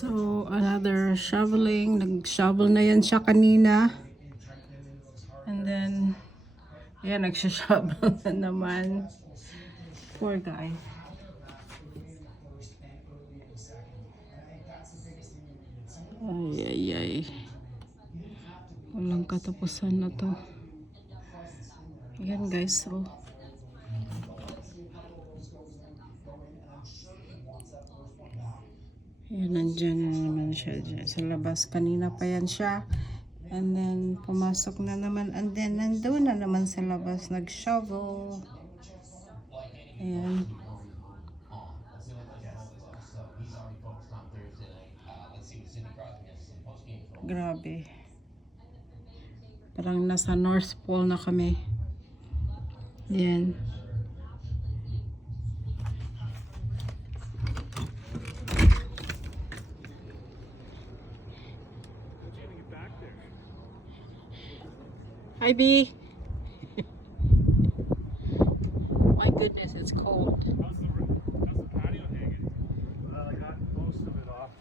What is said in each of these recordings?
So, another shoveling. Nag-shovel na yan siya kanina. And then, yan, nagsha-shovel na naman. Poor guy. Ay, ay, ay. Walang katapusan na to. Yan guys, so. Yan, nandyan na naman siya dyan sa labas. Kanina pa yan siya. And then, pumasok na naman. And then, nandun na naman sa labas. Nag-shovel. Ayan. Grabe. Parang nasa North Pole na kami. Ayan. Hi, B. My goodness, it's cold. How's the patio hanging? Well, I got most of it off.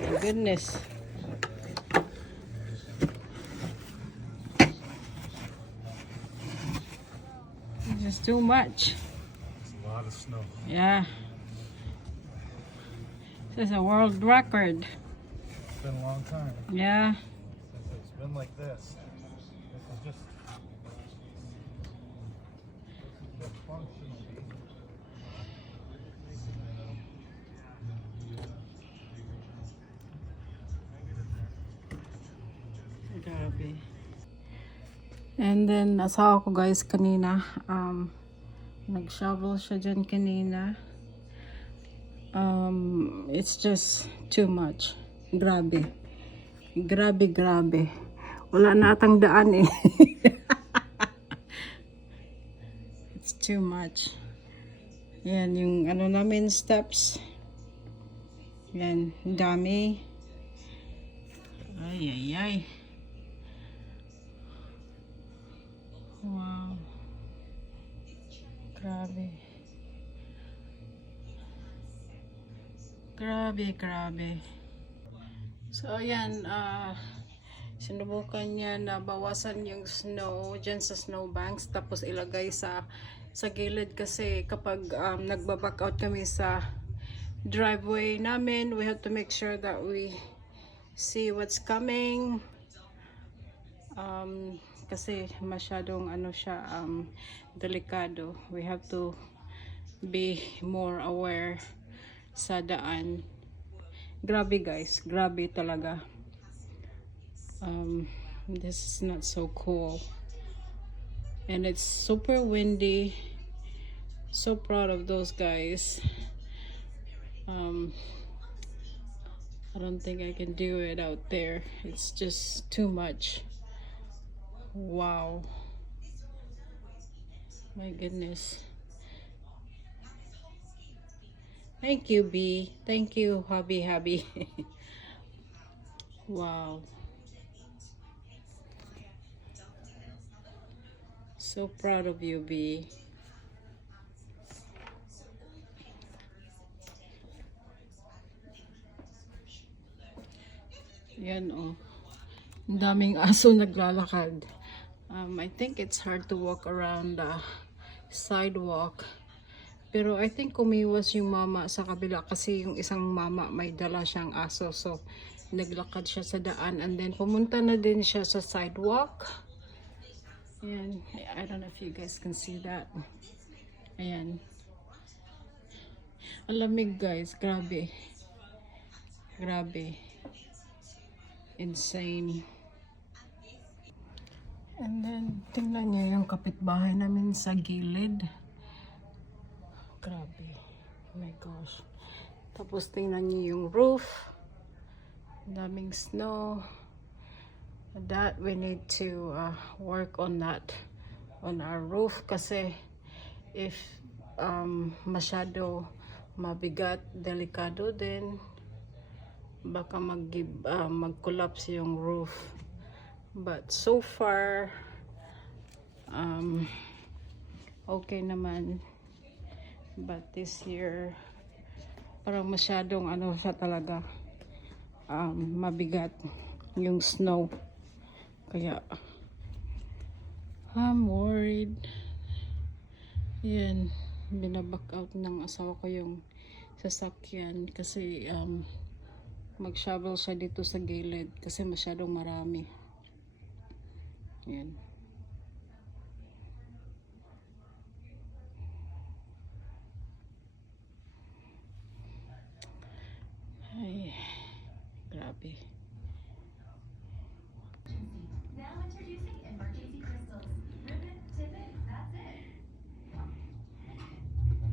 My goodness. It's just too much. It's a lot of snow. Yeah. This is a world record. It's been a long time Yeah. since it's been like this. This is just functional. Grabe. And then, asawa ko guys kanina, nag-shovel siya dyan kanina. It's just too much. Grabe. Grabe, grabe. Wala na atang daan eh. It's too much. Yan, yung ano namin, steps. Yan, dami. Ay, ay, ay. Wow. Grabe. Grabe, grabe. So, ayan, sinubukan niya na bawasan yung snow dyan sa snowbanks, tapos ilagay sa gilid kasi kapag nagbaback out kami sa driveway namin, we have to make sure that we see what's coming. Kasi masyadong ano siya, delikado. We have to be more aware sa daan. Grabe guys, grabe talaga. This is not so cool. And it's super windy. So proud of those guys. I don't think I can do it out there. It's just too much. Wow. My goodness. Thank you, B. Thank you, hubby. Wow. So proud of you, B. Yan oh. Ang daming aso naglalakad. I think it's hard to walk around the sidewalk. Pero I think kumiwas yung mama sa kabila kasi yung isang mama may dala siyang aso. So, naglakad siya sa daan and then pumunta na din siya sa sidewalk. Ayan. I don't know if you guys can see that. Ayan. Alamig guys. Grabe. Grabe. Insane. And then, tingnan niya yung kapitbahay namin sa gilid. Grabe. Oh my gosh. Tapos tingnan niyo yung roof. Daming snow. That we need to work on that. On our roof. Kasi if masyado mabigat, delikado din, baka mag-collapse yung roof. But so far, okay naman. But this year, parang masyadong ano siya talaga, mabigat yung snow. Kaya, I'm worried. Yan, binaback out ng asawa ko yung sasakyan kasi mag-shovel siya dito sa gilid kasi masyadong marami. Yan. Ay, grabe. Now introducing emergency crystals. Ribbon, tippet, that's it.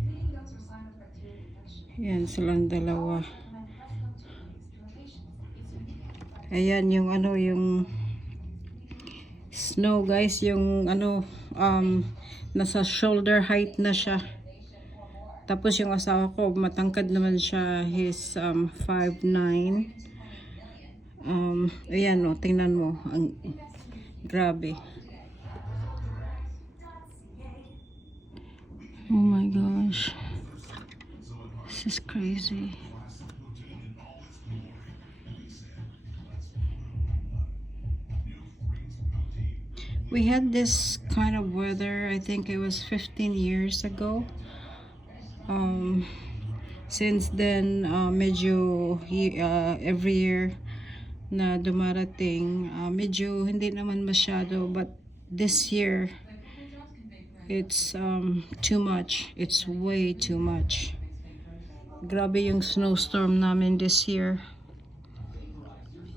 Cleaning gums or sign of bacterial infection. Yan silang dalawa. Recommend fresh gum toothpaste to locations. It's unique. Ayan yung ano, yung snow guys, yung ano, nasa shoulder height na siya. Tapos yung asawa ko, matangkad naman siya. He's 5'9". Ayan o, tingnan mo. Ang grabe. Oh my gosh. This is crazy. We had this kind of weather, I think it was 15 years ago. Since then, medyo every year na dumarating, medyo hindi naman masyado, but this year, it's too much. It's way too much. Grabe yung snowstorm namin this year.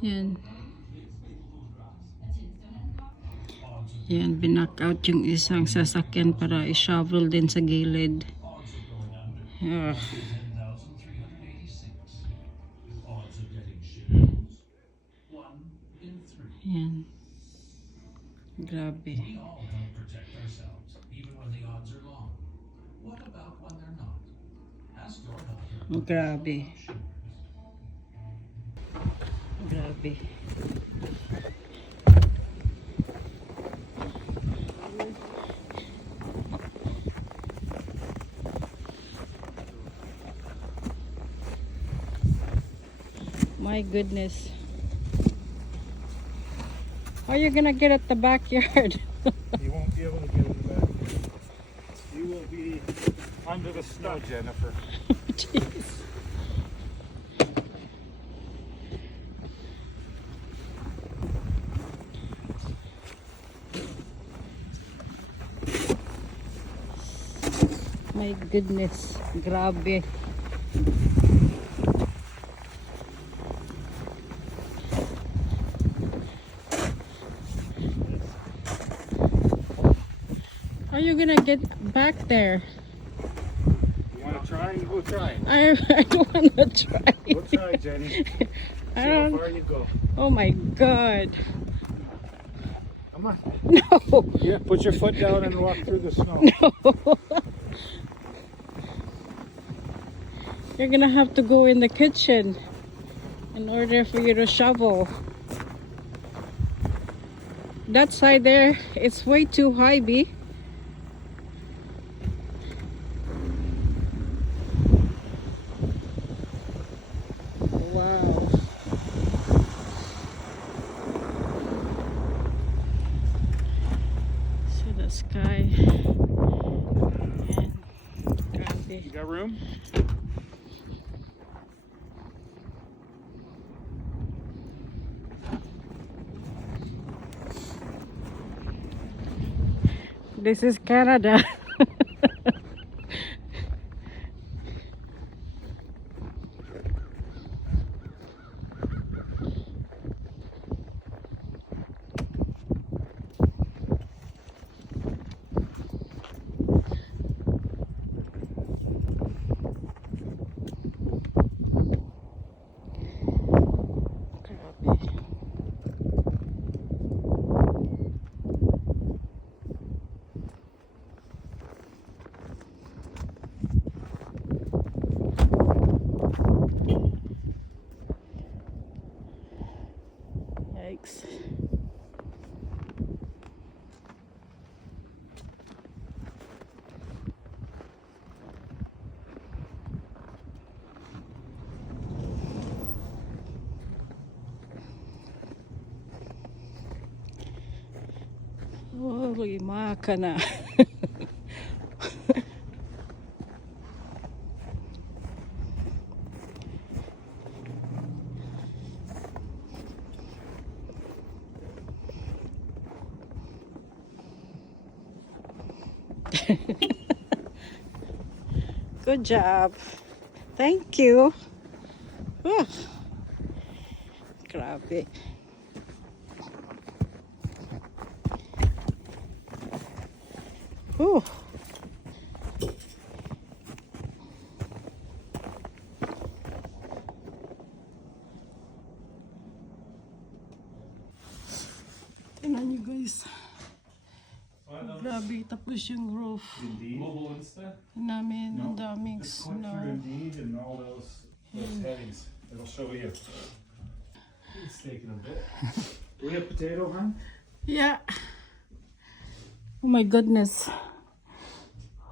Yan. Yan, binack out yung isang sasakyan para i-shovel din sa gilid. Ugh. Yan. Grabe. Grabe. Grabe. My goodness. How are you gonna get at the backyard? You won't be able to get in the back. You will be under the snow, Jennifer. Jeez. My goodness. Grabe. How are you gonna get back there? You want to try? You go try. I don't wanna try. Go try, Jenny. See I how don't. far you go. Oh my god. Come on. No. Yeah, put your foot down and walk through the snow. No. You're gonna have to go in the kitchen in order for you to shovel. That side there, it's way too high, B. Wow. See the sky. And grabe. You got room? This is Canada. Holy makana. Good job. Thank you. Ah, grabe. Oh. Tingnan nyo guys. Grabe, tapos yung roof Indeed. Global Insta. namin. No, Ang daming just click through snow. Indeed and all those headings. It'll show you. It's taking a bit. Do we have potato, huh? Yeah. Oh my goodness.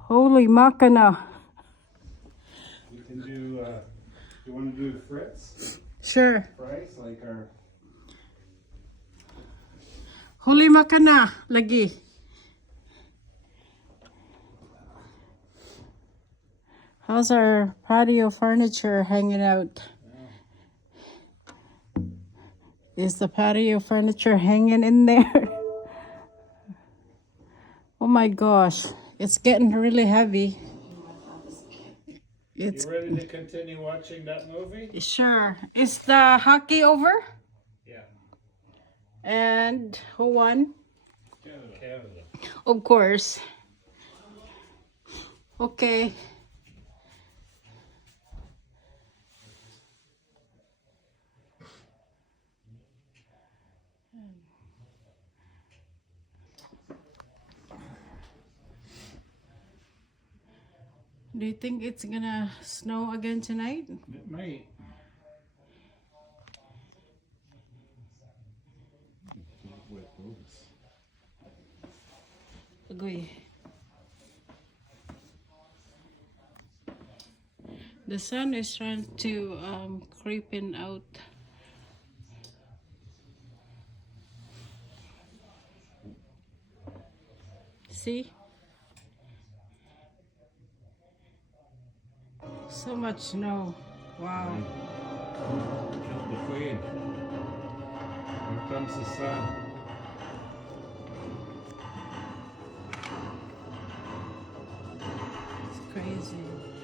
Holy makana. We can do, you want to do Fritz? Sure. Fries, like our... Holy makana. Lagi. How's our patio furniture hanging out? Is the patio furniture hanging in there? Oh my gosh. It's getting really heavy. It's You ready to continue watching that movie? sure. Is the hockey over? Yeah. And who won? Canada. Of course. Okay. Do you think it's gonna snow again tonight? It might. Agoy. The sun is trying to creeping out. See? So much snow. Wow. Killed the queen. Here comes the sun. It's crazy.